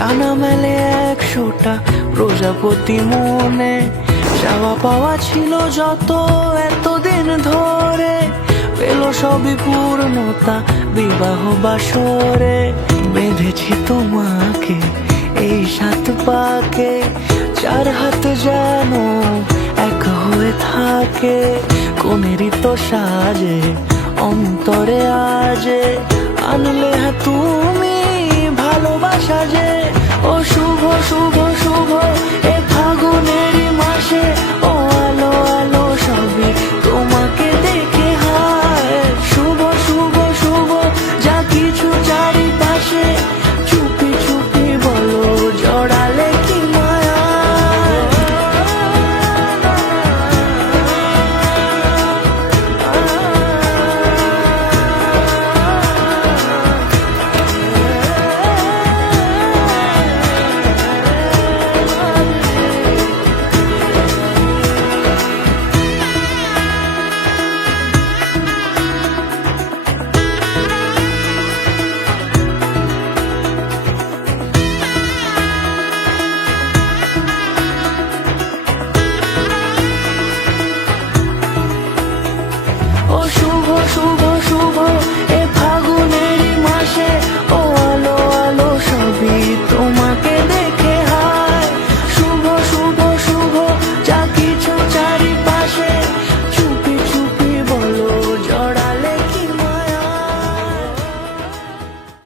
ডানা মেলে 100টা প্রজাপতি মনে, চাওয়া পাওয়া ছিল যত এতদিন ধরে, পেল সবই পূর্ণতা বিবাহ বাসরে। বেঁধেছি তোমাকে এই 7 পাকে, 4 হাত যেন এক হয়ে থাকে। কোনেরই তো সাজে অন্তরে আজে, আনলে তুমি ভালোবাসা যে। ও শুভ শুভ